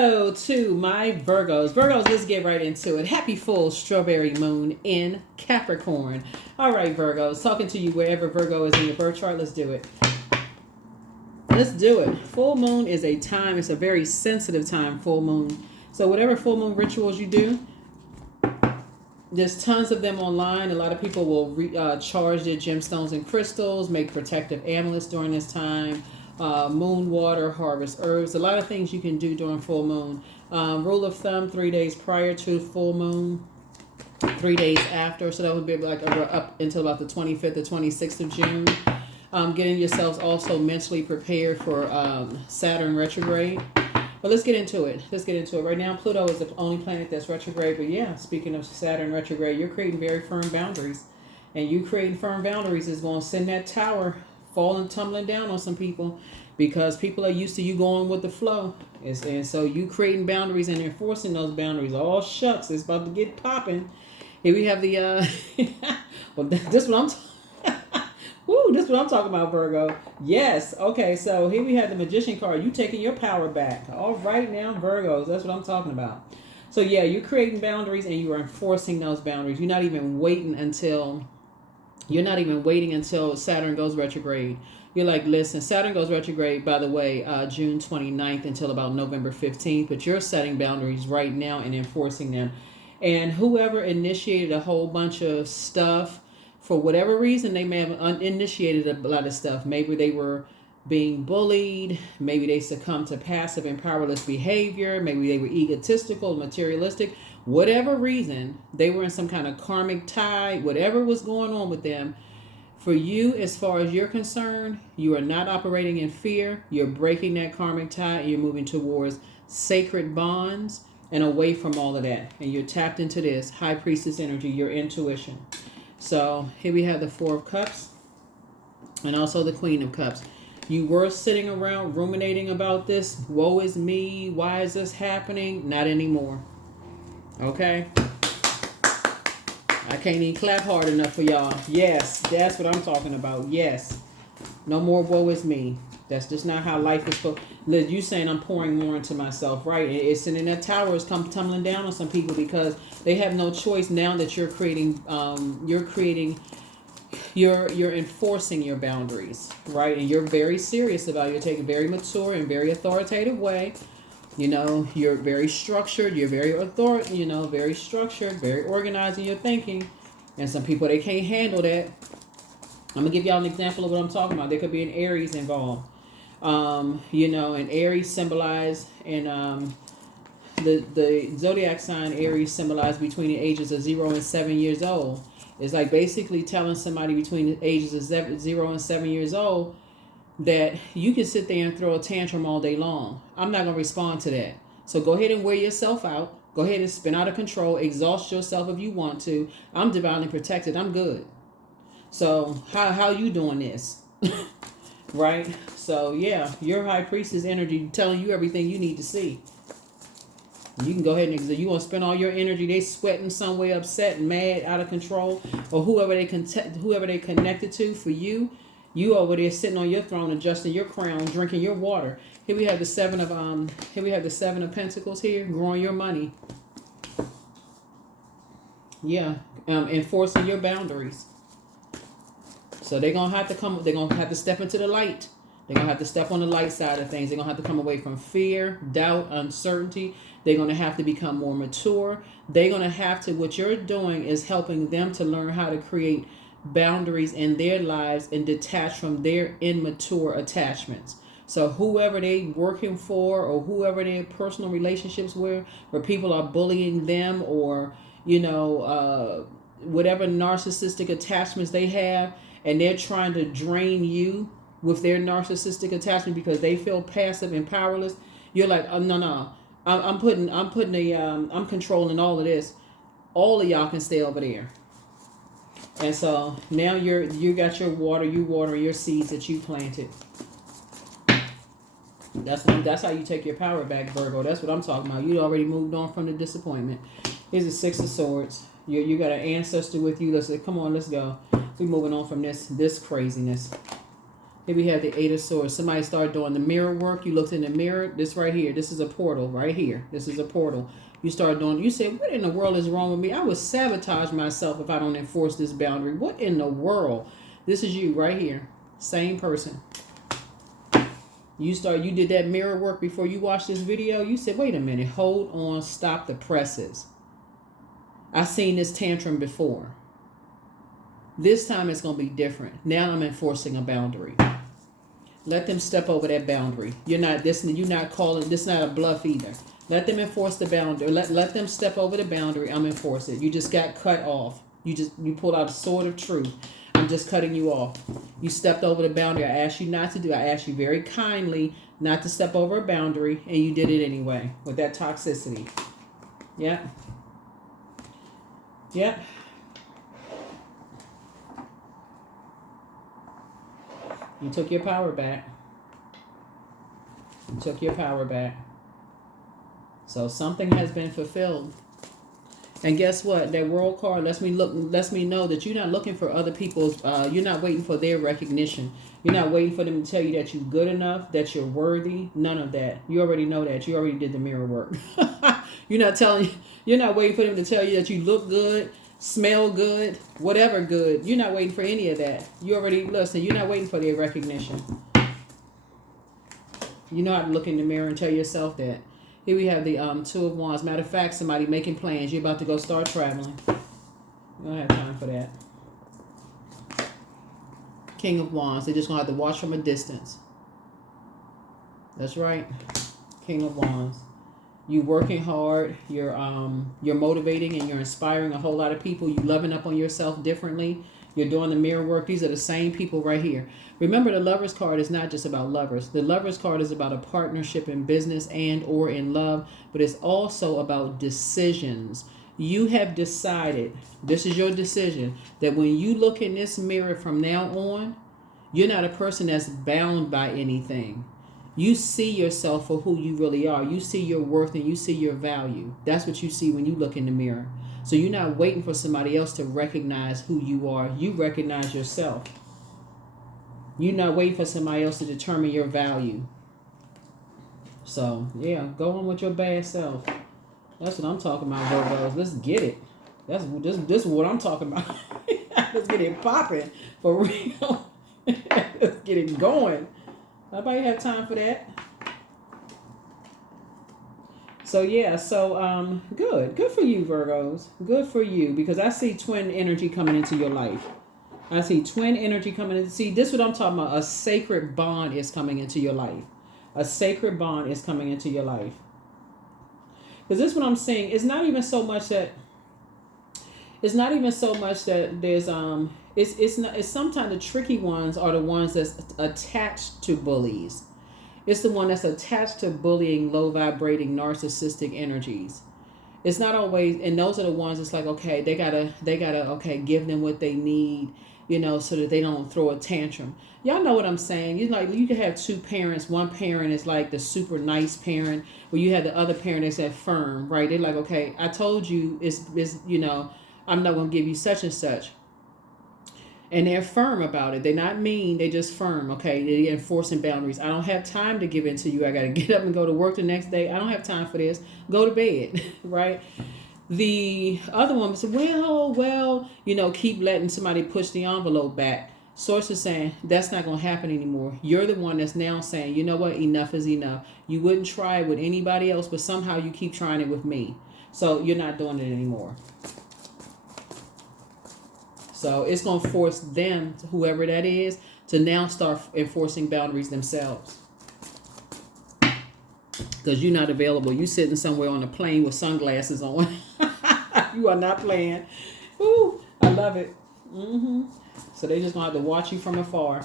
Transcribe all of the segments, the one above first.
Hello to my Virgos. Virgos, let's get right into it. Happy full strawberry moon in Capricorn. All right, Virgos, talking to you wherever Virgo is in your birth chart. Let's do it. Let's do it. Full moon is a time, it's a very sensitive time, full moon. So whatever full moon rituals you do, there's tons of them online. A lot of people will charge their gemstones and crystals, make protective amulets during this time. Moon water, harvest herbs, a lot of things you can do during full moon. Rule of thumb, 3 days prior to full moon, 3 days after, so that would be like up until about the 25th or 26th of June. Getting yourselves also mentally prepared for Saturn retrograde. But let's get into it. Right now, Pluto is the only planet that's retrograde. But yeah, speaking of Saturn retrograde, you're creating very firm boundaries. And you creating firm boundaries is going to send that tower falling, tumbling down on some people, because people are used to you going with the flow. And so you creating boundaries and enforcing those boundaries. Oh, shucks, it's about to get popping. Here we have the, well, this is what I'm this is what I'm talking about, Virgo. Yes. Okay, so here we have the Magician card. You taking your power back. All right now, Virgos. That's what I'm talking about. So yeah, you're creating boundaries and you are enforcing those boundaries. You're not even waiting until Saturn goes retrograde. You're like, listen, Saturn goes retrograde, by the way, June 29th until about November 15th. But you're setting boundaries right now and enforcing them. And whoever initiated a whole bunch of stuff, for whatever reason, they may have initiated a lot of stuff. Maybe they were being bullied. Maybe they succumbed to passive and powerless behavior. Maybe they were egotistical, materialistic. Whatever reason, they were in some kind of karmic tie. Whatever was going on with them, for you, as far as you're concerned, you are not operating in fear. You're breaking that karmic tie and you're moving towards sacred bonds and away from all of that. And you're tapped into this High Priestess energy, your intuition. So here we have the Four of Cups and also the Queen of Cups. You were sitting around ruminating about this. Woe is me. Why is this happening? Not anymore. Okay? I can't even clap hard enough for y'all. Yes, that's what I'm talking about. Yes. No more woe is me. That's just not how life is supposed. Liz, you saying I'm pouring more into myself, right? It's and that tower is come tumbling down on some people because they have no choice now that you're enforcing your boundaries, right? And you're very serious about it. You're taking a very mature and very authoritative way. You know, you're very structured. You're very very structured, very organized in your thinking. And some people, they can't handle that. I'm going to give y'all an example of what I'm talking about. There could be an Aries involved. And Aries symbolize, and the Zodiac Sign Aries symbolize between the ages of 0 and 7 years old. It's like basically telling somebody between the ages of 0 and 7 years old that you can sit there and throw a tantrum all day long. I'm not going to respond to that. So go ahead and wear yourself out. Go ahead and spin out of control. Exhaust yourself if you want to. I'm divinely protected. I'm good. So how you doing this? Right? So yeah, your High Priestess energy telling you everything you need to see. You can go ahead and you want to spend all your energy. They sweating somewhere, upset, mad, out of control, or whoever they connected to. For you over there sitting on your throne, adjusting your crown, drinking your water. Here we have the Seven of Pentacles here, growing your money. Yeah, enforcing your boundaries. So they're gonna have to step into the light. They're gonna have to step on the light side of things. They're gonna have to come away from fear, doubt, uncertainty. They're gonna have to become more mature. They're gonna have to, what you're doing is helping them to learn how to create boundaries in their lives and detach from their immature attachments. So whoever they working for or whoever their personal relationships were, where people are bullying them or, whatever narcissistic attachments they have, and they're trying to drain you with their narcissistic attachment because they feel passive and powerless. You're like, oh, no. I'm controlling all of this. All of y'all can stay over there. And so now you got your water, you watering your seeds that you planted. That's how you take your power back, Virgo. That's what I'm talking about. You already moved on from the disappointment. Here's the Six of Swords. You got an ancestor with you. Let's say, come on, let's go. We're moving on from this craziness. Here we have the Eight of Swords. Somebody started doing the mirror work. You looked in the mirror. This right here. This is a portal right here. This is a portal. You started doing, you said, what in the world is wrong with me? I would sabotage myself if I don't enforce this boundary. What in the world? This is you right here. Same person. You did that mirror work before you watched this video. You said, wait a minute, hold on, stop the presses. I've seen this tantrum before. This time it's going to be different. Now I'm enforcing a boundary. Let them step over that boundary. You're not calling, this not a bluff either. Let them enforce the boundary. Let them step over the boundary. I'm enforcing. You just got cut off. You pulled out a sword of truth. I'm just cutting you off. You stepped over the boundary. I asked you not to do. I asked you very kindly not to step over a boundary, and you did it anyway with that toxicity. Yeah. Yeah. You took your power back. You took your power back. So something has been fulfilled. And guess what? That world card lets me know that you're not looking for other people's, you're not waiting for their recognition. You're not waiting for them to tell you that you're good enough, that you're worthy. None of that. You already know that. You already did the mirror work. You're not waiting for them to tell you that you look good, smell good, whatever good. You're not waiting for any of that. You're not waiting for their recognition. You know how to look in the mirror and tell yourself that. Here we have the Two of Wands. Matter of fact, somebody making plans. You're about to go start traveling. You don't have time for that. King of Wands. They're just going to have to watch from a distance. That's right. King of Wands. You working hard. You're motivating and you're inspiring a whole lot of people. You loving up on yourself differently. You're doing the mirror work. These are the same people right here. Remember, the Lover's card is not just about lovers. The Lover's card is about a partnership in business and or in love, but it's also about decisions. You have decided, this is your decision, that when you look in this mirror from now on, you're not a person that's bound by anything. You see yourself for who you really are. You see your worth and you see your value. That's what you see when you look in the mirror. So you're not waiting for somebody else to recognize who you are. You recognize yourself. You're not waiting for somebody else to determine your value. So, yeah, go on with your bad self. That's what I'm talking about, Virgos. Let's get it. This is what I'm talking about. Let's get it popping for real. Let's get it going. Nobody have time for that. So yeah, good for you, Virgos. Good for you, because I see twin energy coming into your life. I see twin energy coming in. See, this is what I'm talking about. A sacred bond is coming into your life. A sacred bond is coming into your life. Because this is what I'm saying. It's not even so much that there's it's sometimes the tricky ones are the ones that's attached to bullies. It's the one that's attached to bullying, low vibrating, narcissistic energies. It's not always, and those are the ones that's like, okay, they gotta okay, give them what they need, so that they don't throw a tantrum. Y'all know what I'm saying. You can have two parents. One parent is like the super nice parent, where you have the other parent that's that firm, right? They're like, okay, I told you it's I'm not gonna give you such and such. And they're firm about it. They're not mean. They're just firm. Okay. They're enforcing boundaries. I don't have time to give in to you. I got to get up and go to work the next day. I don't have time for this. Go to bed. Right. The other one said, well, keep letting somebody push the envelope back. Source is saying that's not going to happen anymore. You're the one that's now saying, you know what? Enough is enough. You wouldn't try it with anybody else, but somehow you keep trying it with me. So you're not doing it anymore. So it's going to force them, whoever that is, to now start enforcing boundaries themselves. Because you're not available. You sitting somewhere on a plane with sunglasses on. You are not playing. Ooh, I love it. So they just going to have to watch you from afar.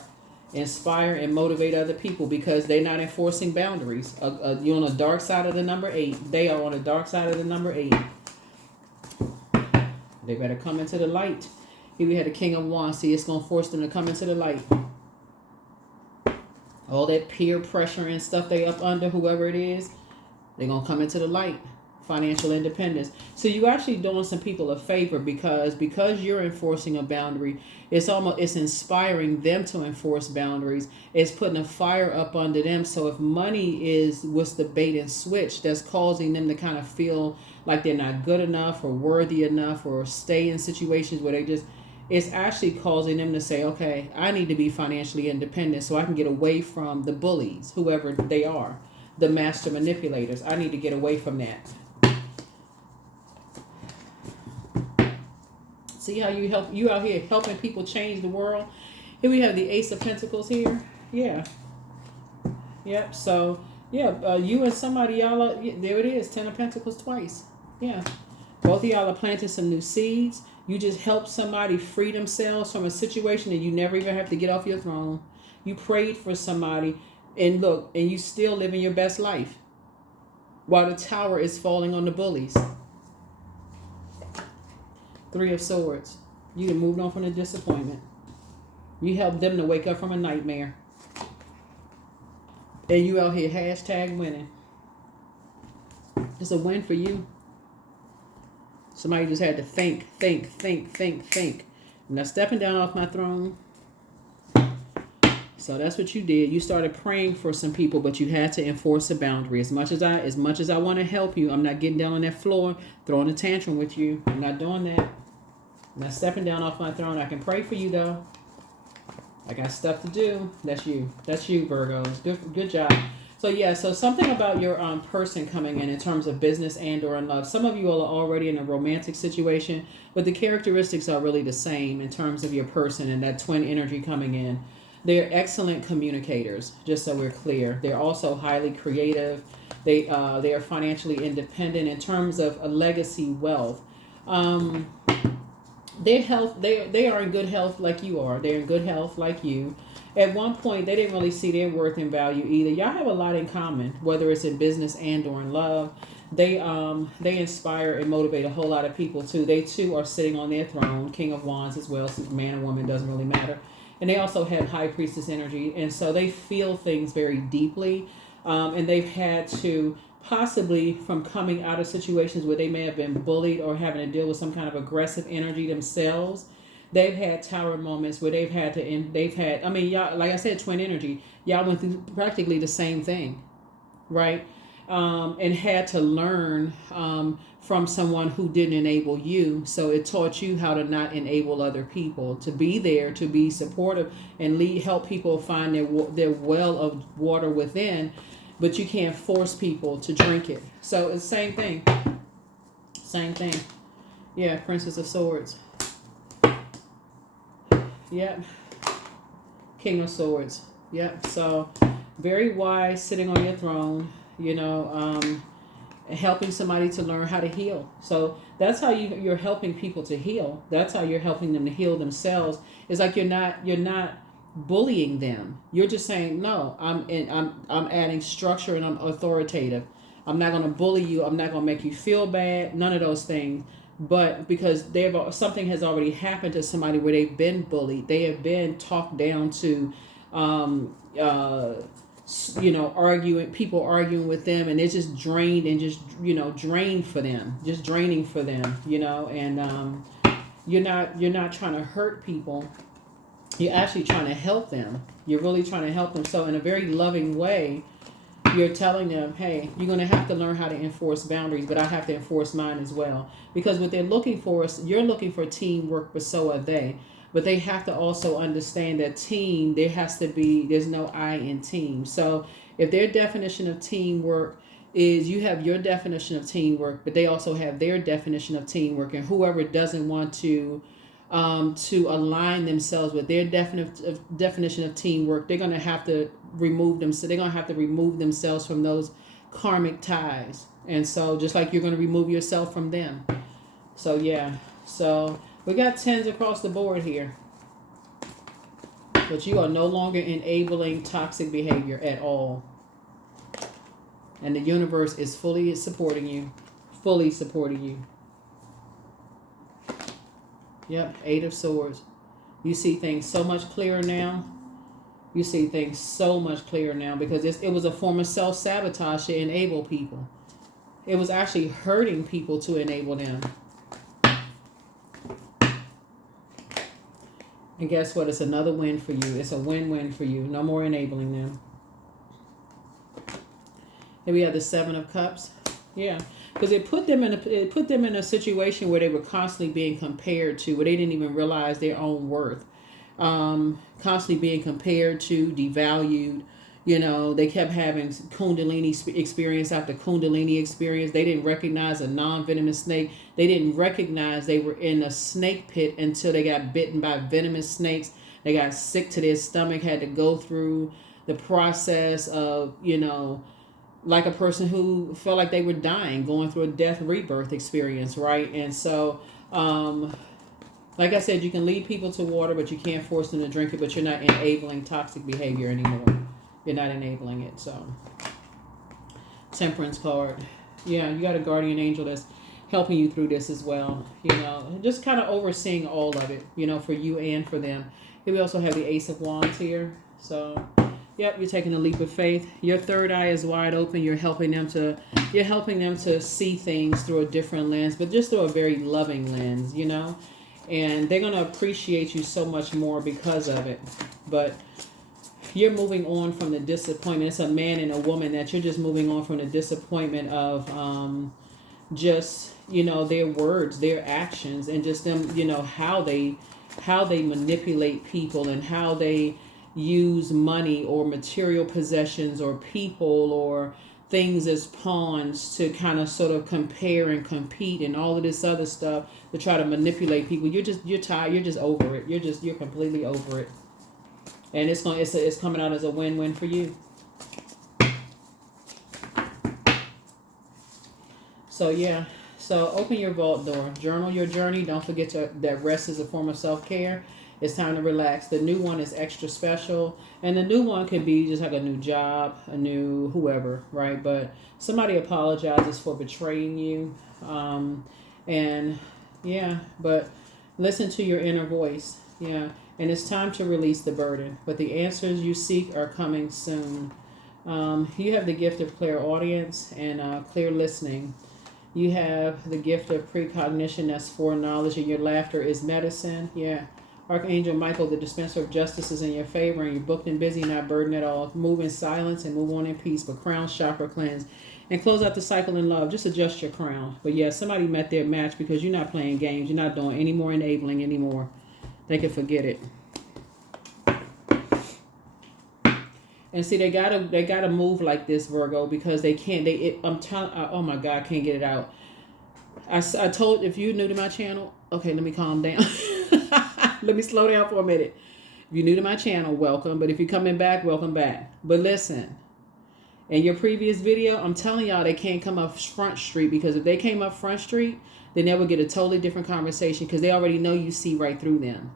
Inspire and motivate other people because they're not enforcing boundaries. You're on the dark side of the number 8. They are on the dark side of the number 8. They better come into the light. Here we had the King of Wands. See, it's going to force them to come into the light. All that peer pressure and stuff they up under, whoever it is, they're going to come into the light. financial independence. So you actually doing some people a favor because you're enforcing a boundary. It's inspiring them to enforce boundaries. It's putting a fire up under them. So if money was the bait and switch that's causing them to kind of feel like they're not good enough or worthy enough or stay in situations where it's actually causing them to say, okay, I need to be financially independent so I can get away from the bullies, whoever they are, the master manipulators. I need to get away from that. See how you out here helping people change the world. Here we have the Ace of Pentacles here. Yeah. Yep. So yeah, you and somebody, y'all are, there it is, 10 of Pentacles twice. Yeah. Both of y'all are planting some new seeds. You just help somebody free themselves from a situation that you never even have to get off your throne. You prayed for somebody and look, and you still living your best life while the tower is falling on the bullies. 3 of Swords. You can move on from the disappointment. You help them to wake up from a nightmare. And you out here hashtag winning. It's a win for you. Somebody just had to think. Now stepping down off my throne. So that's what you did. You started praying for some people, but you had to enforce a boundary. As much as I want to help you, I'm not getting down on that floor, throwing a tantrum with you. I'm not doing that. I'm not stepping down off my throne. I can pray for you though. I got stuff to do. That's you. That's you, Virgos. Good job. So yeah, so something about your person coming in terms of business and or in love. Some of you all are already in a romantic situation, but the characteristics are really the same in terms of your person and that twin energy coming in. They're excellent communicators, just so we're clear. They're also highly creative. They are financially independent in terms of a legacy wealth. Their health, they are in good health like you are. They're in good health like you. At one point, they didn't really see their worth and value either. Y'all have a lot in common, whether it's in business and or in love. They inspire and motivate a whole lot of people too. They too are sitting on their throne, King of Wands as well. So man or woman doesn't really matter. And they also have High Priestess energy, and so they feel things very deeply. And they've had to possibly from coming out of situations where they may have been bullied or having to deal with some kind of aggressive energy themselves. They've had tower moments where I mean, y'all, like I said, twin energy, y'all went through practically the same thing, right? And had to learn from someone who didn't enable you. So it taught you how to not enable other people, to be there, to be supportive and help people find their well of water within, but you can't force people to drink it. So it's the same thing. Same thing. Yeah, Princess of Swords. Yep. King of Swords. Yep. So very wise, sitting on your throne, helping somebody to learn how to heal. So that's how you're helping people to heal. That's how you're helping them to heal themselves. It's like you're not bullying them. You're just saying, no, I'm adding structure and I'm authoritative. I'm not going to bully you. I'm not going to make you feel bad. None of those things. But because something has already happened to somebody where they've been bullied, they have been talked down to, people arguing with them, and it's just drained and just draining for them, and you're not trying to hurt people. You're actually trying to help them. You're really trying to help them. So in a very loving way, you're telling them, hey, you're going to have to learn how to enforce boundaries, but I have to enforce mine as well. Because what they're looking for is, you're looking for teamwork, but so are they. But they have to also understand that there's no I in team. So if their definition of teamwork is, you have your definition of teamwork, but they also have their definition of teamwork, and whoever doesn't want to align themselves with their definition of teamwork, they're going to have to remove them. So they're going to have to remove themselves from those karmic ties. And so just like you're going to remove yourself from them. So yeah. So we got 10s across the board here. But you are no longer enabling toxic behavior at all. And the universe is fully supporting you. Fully supporting you. Yep, 8 of Swords. You see things so much clearer now. You see things so much clearer now because it was a form of self-sabotage to enable people. It was actually hurting people to enable them. And guess what? It's another win for you. It's a win-win for you. No more enabling them. And we have the Seven of Cups. Yeah, because it put them in a situation where they were constantly being compared to, where they didn't even realize their own worth. Constantly being compared to, devalued. You know, they kept having Kundalini experience after Kundalini experience. They didn't recognize a non-venomous snake. They didn't recognize they were in a snake pit until they got bitten by venomous snakes. They got sick to their stomach, had to go through the process of, you know, like a person who felt like they were dying, going through a death rebirth experience, right? And so, like I said, you can lead people to water, but you can't force them to drink it, but you're not enabling toxic behavior anymore. You're not enabling it. So, Temperance card. Yeah, you got a guardian angel that's helping you through this as well. You know, just kind of overseeing all of it, you know, for you and for them. Here we also have the Ace of Wands here. So, yep, you're taking a leap of faith. Your third eye is wide open. You're helping them to see things through a different lens, but just through a very loving lens, you know. And they're going to appreciate you so much more because of it. But you're moving on from the disappointment. It's a man and a woman that you're just moving on from the disappointment of just, you know, their words, their actions, and just them, you know, how they manipulate people and how they use money or material possessions or people or things as pawns to kind of sort of compare and compete and all of this other stuff to try to manipulate people. You're tired. You're just over it. You're completely over it. And it's coming out as a win-win for you. So yeah. So open your vault door. Journal your journey. Don't forget that rest is a form of self-care. It's time to relax. The new one is extra special. And the new one can be just like a new job, a new whoever, right? But somebody apologizes for betraying you. And yeah, but listen to your inner voice. Yeah. And it's time to release the burden. But the answers you seek are coming soon. You have the gift of clairaudience and clear listening. You have the gift of precognition, that's foreknowledge, and your laughter is medicine. Yeah. Archangel Michael, the dispenser of justice, is in your favor, and you're booked and busy, not burdened at all. Move in silence and move on in peace. But crown chakra cleanse. And close out the cycle in love. Just adjust your crown. But yeah, somebody met their match because you're not playing games. You're not doing any more enabling anymore. They can forget it. And see, they gotta move like this, Virgo, because they can't. I'm telling. Oh my God, I can't get it out. I told, if you're new to my channel, okay, let me calm down. Let me slow down for a minute. If you're new to my channel, welcome. But if you're coming back, welcome back. But listen, in your previous video, I'm telling y'all they can't come up Front Street, because if they came up Front Street, then they would get a totally different conversation, because they already know you see right through them.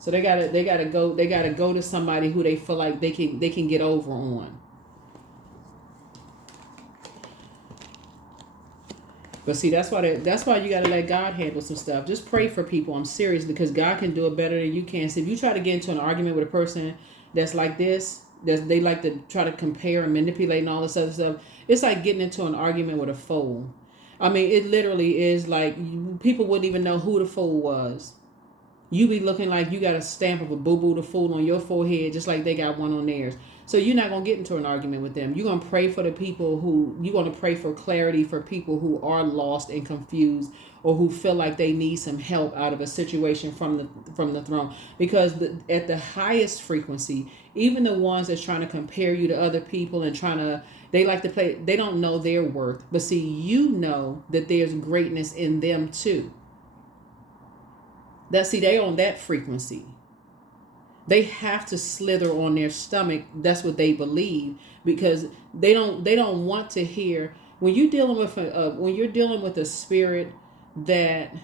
So they gotta go to somebody who they feel like they can get over on. But see, that's why you gotta let God handle some stuff. Just pray for people. I'm serious, because God can do it better than you can. So if you try to get into an argument with a person that's like this, that they like to try to compare and manipulate and all this other stuff, it's like getting into an argument with a fool. I mean, it literally is like people wouldn't even know who the fool was. You be looking like you got a stamp of a boo-boo the fool on your forehead, just like they got one on theirs. So you're not going to get into an argument with them. You're going to pray for the people you're going to pray for clarity for people who are lost and confused, or who feel like they need some help out of a situation from the throne. Because at the highest frequency, even the ones that's trying to compare you to other people and they like to play, they don't know their worth. But see, you know that there's greatness in them too. They on that frequency. They have to slither on their stomach. That's what they believe, because they don't want to hear when you're dealing with a spirit that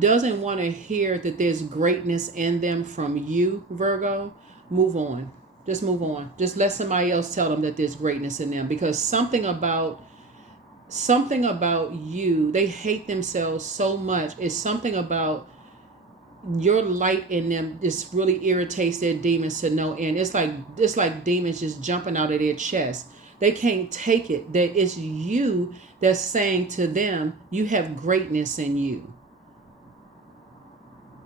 doesn't want to hear that there's greatness in them from you, Virgo. Move on. Just move on. Just let somebody else tell them that there's greatness in them, because something about you, they hate themselves so much. It's something about your light in them just really irritates their demons to no end. It's like demons just jumping out of their chest. They can't take it that it's you that's saying to them, you have greatness in you.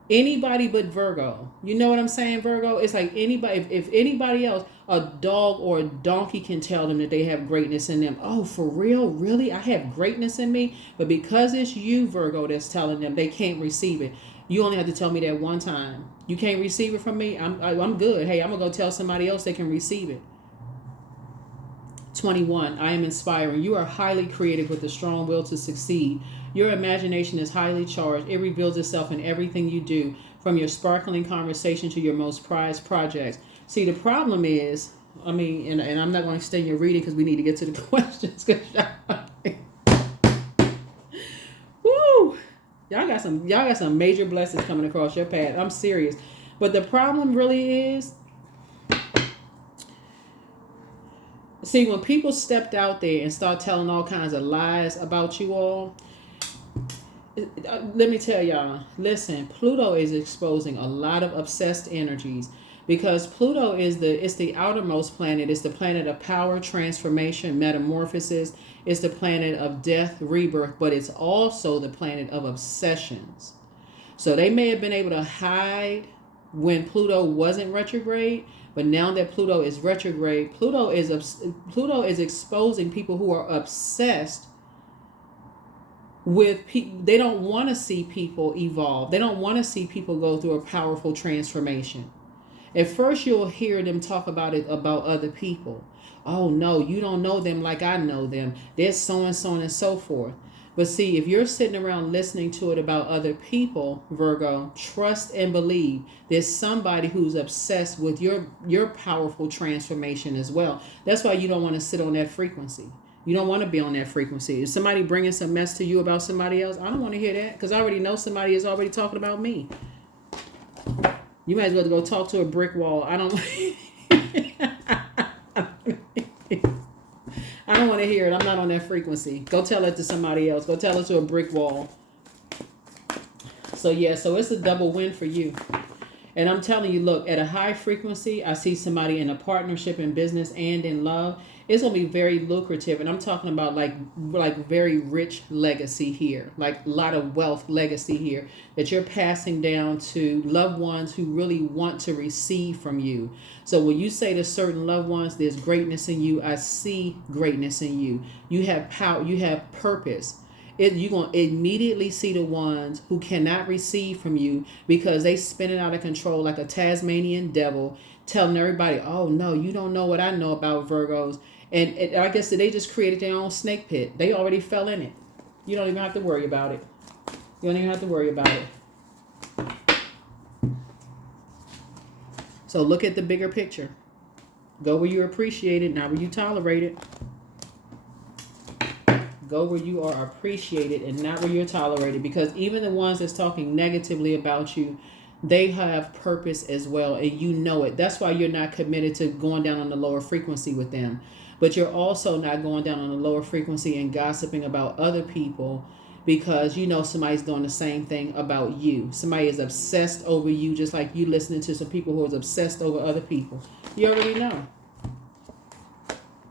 Anybody but Virgo. You know what I'm saying, Virgo? It's like anybody, if anybody else, a dog or a donkey can tell them that they have greatness in them. Oh, for real? Really? I have greatness in me? But because it's you, Virgo, that's telling them, they can't receive it. You only have to tell me that one time. You can't receive it from me? I'm good. Hey, I'm going to go tell somebody else they can receive it. 21. I am inspiring. You are highly creative with a strong will to succeed. Your imagination is highly charged. It reveals itself in everything you do, from your sparkling conversation to your most prized projects. See, the problem is, and I'm not going to extend your reading because we need to get to the questions. Woo! Y'all got some major blessings coming across your path. I'm serious. But the problem really is, see, when people stepped out there and start telling all kinds of lies about you all, let me tell y'all, listen, Pluto is exposing a lot of obsessed energies, because Pluto is the outermost planet. It's the planet of power, transformation, metamorphosis. It's the planet of death, rebirth, but it's also the planet of obsessions. So they may have been able to hide when Pluto wasn't retrograde, but now that Pluto is retrograde, Pluto is exposing people who are obsessed with people. They don't want to see people evolve. They don't want to see people go through a powerful transformation. At first, you'll hear them talk about it about other people. Oh, no, you don't know them like I know them. They're so and so and so forth. But see, if you're sitting around listening to it about other people, Virgo, trust and believe there's somebody who's obsessed with your powerful transformation as well. That's why you don't want to sit on that frequency. You don't want to be on that frequency. If somebody bringing some mess to you about somebody else, I don't want to hear that, because I already know somebody is already talking about me. You might as well go talk to a brick wall. I don't want to hear it. I'm not on that frequency. Go tell it to somebody else. Go tell it to a brick wall. So it's a double win for you. And I'm telling you, look, at a high frequency, I see somebody in a partnership in business and in love. It's going to be very lucrative. And I'm talking about like very rich legacy here, like a lot of wealth legacy here that you're passing down to loved ones who really want to receive from you. So when you say to certain loved ones, there's greatness in you, I see greatness in you. You have power, you have purpose. You're going to immediately see the ones who cannot receive from you because they spinning out of control like a Tasmanian devil, telling everybody, oh, no, you don't know what I know about Virgos. And I guess they just created their own snake pit. They already fell in it. You don't even have to worry about it. You don't even have to worry about it. So look at the bigger picture. Go where you're appreciated, not where you tolerate it. Go where you are appreciated and not where you're tolerated. Because even the ones that's talking negatively about you, they have purpose as well, and you know it. That's why you're not committed to going down on the lower frequency with them. But you're also not going down on the lower frequency and gossiping about other people because you know somebody's doing the same thing about you. Somebody is obsessed over you, just like you listening to some people who is obsessed over other people. You already know.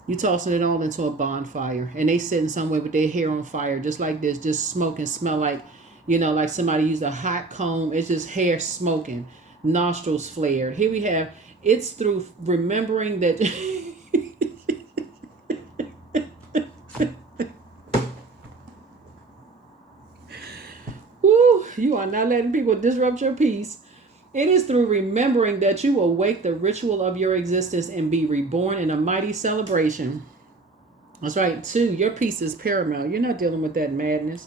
You tossing it all into a bonfire, and they sitting somewhere with their hair on fire, just like this, just smoking, smell like, like somebody used a hot comb. It's just hair smoking, nostrils flared. Here we have, it's through remembering that. Woo, you are not letting people disrupt your peace. It is through remembering that you awake the ritual of your existence and be reborn in a mighty celebration. That's right. 2, your peace is paramount. You're not dealing with that madness.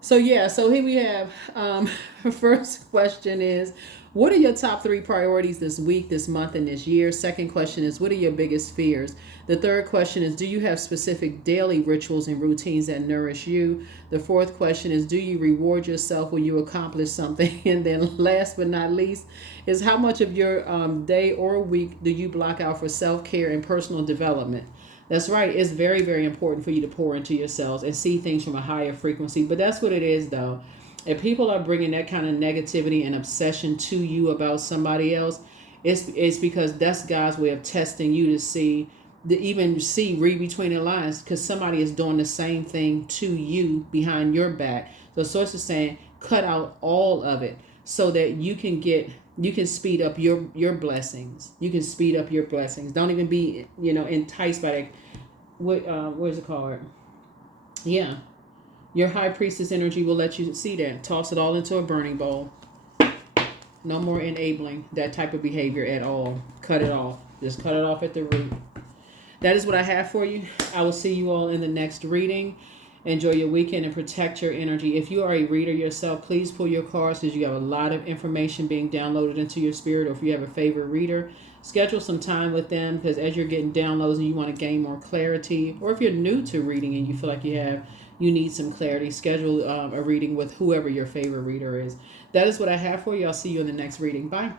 So here we have, first question is, what are your top 3 priorities this week, this month, and this year? Second question is, what are your biggest fears? The third question is, do you have specific daily rituals and routines that nourish you? The fourth question is, do you reward yourself when you accomplish something? And then last but not least is, how much of your day or week do you block out for self-care and personal development? That's right. It's very, very important for you to pour into yourselves and see things from a higher frequency. But that's what it is, though. If people are bringing that kind of negativity and obsession to you about somebody else, it's because that's God's way of testing you to see, read between the lines, because somebody is doing the same thing to you behind your back. So source is saying, cut out all of it so that you can speed up your blessings. You can speed up your blessings. Don't even be, enticed by that. Where's the card? Yeah. Your high priestess energy will let you see that. Toss it all into a burning bowl. No more enabling that type of behavior at all. Cut it off. Just cut it off at the root. That is what I have for you. I will see you all in the next reading. Enjoy your weekend and protect your energy. If you are a reader yourself, please pull your cards because you have a lot of information being downloaded into your spirit. Or if you have a favorite reader, schedule some time with them, because as you're getting downloads and you want to gain more clarity, or if you're new to reading and you feel like you need some clarity, schedule a reading with whoever your favorite reader is. That is what I have for you. I'll see you in the next reading. Bye.